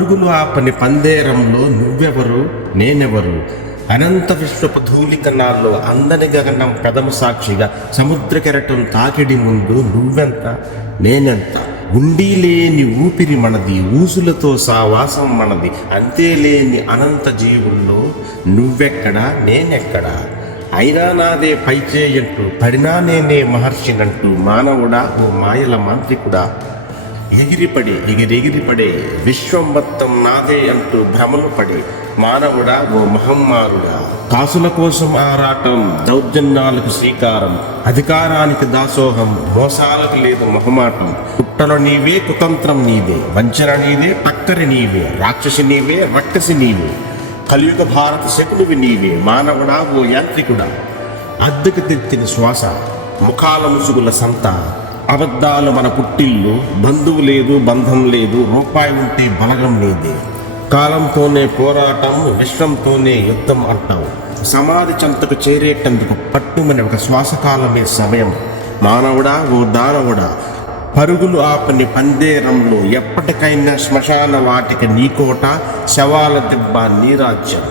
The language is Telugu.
పరుగులు ఆపని పందేరంలో నువ్వెవరు నేనెవరు, అనంత విశ్వపు ధూళికణాల్లో అందని గగనం పెదము సాక్షిగా సముద్ర కెరటం తాకిడి ముందు నువ్వెంత నేనెంత. ఉండి లేని ఊపిరి మనది, ఊసులతో సావాసం మనది, అంతేలేని అనంత జీవుల్లో నువ్వెక్కడా నేనెక్కడా. అయినా నాదే పైచేయంటూ పడినా నేనే మహర్షినంటూ మానవుడా ఓ మాయల మాంత్రికుడా. ఎగిరిపడే విశ్వం మొత్తం నాదే అంటూ భ్రమలు పడే మానవుడా ఓ మహమ్మారుడా. కాసుల కోసం ఆరాటం, దౌర్జన్యాలకు శ్రీకారం, అధికారానికి దాసోహం, మోసాలకు లేదు మొహమాటం. పుట్టలో నీవే, కుతంత్రం నీవే, వంచన నీవే, టక్కరి నీవే, రాక్షసి నీవే, రక్కసి నీవే, కలియుగ భారత శకునివి నీవే మానవుడా ఓ యాంత్రికుడా. అద్దెకు తెచ్చిన శ్వాస, ముఖాల ముసుగుల సంత, అబద్ధాలు మన పుట్టిల్లు, బంధువు లేదు బంధం లేదు, రూపాయి ఉంటే బలగం లేదే. కాలంతోనే పోరాటం, విశ్వంతోనే యుద్ధం అంటాం. సమాధి చెంతకు చేరేటందుకు పట్టుమని ఒక శ్వాసకాలమే సమయం. మానవుడా ఓ దానవుడా, పరుగులు ఆపని పందేరంలో ఎప్పటికైనా శ్మశాన వాటిక నీ కోట, శవాల దెబ్బ నీ రాజ్యం.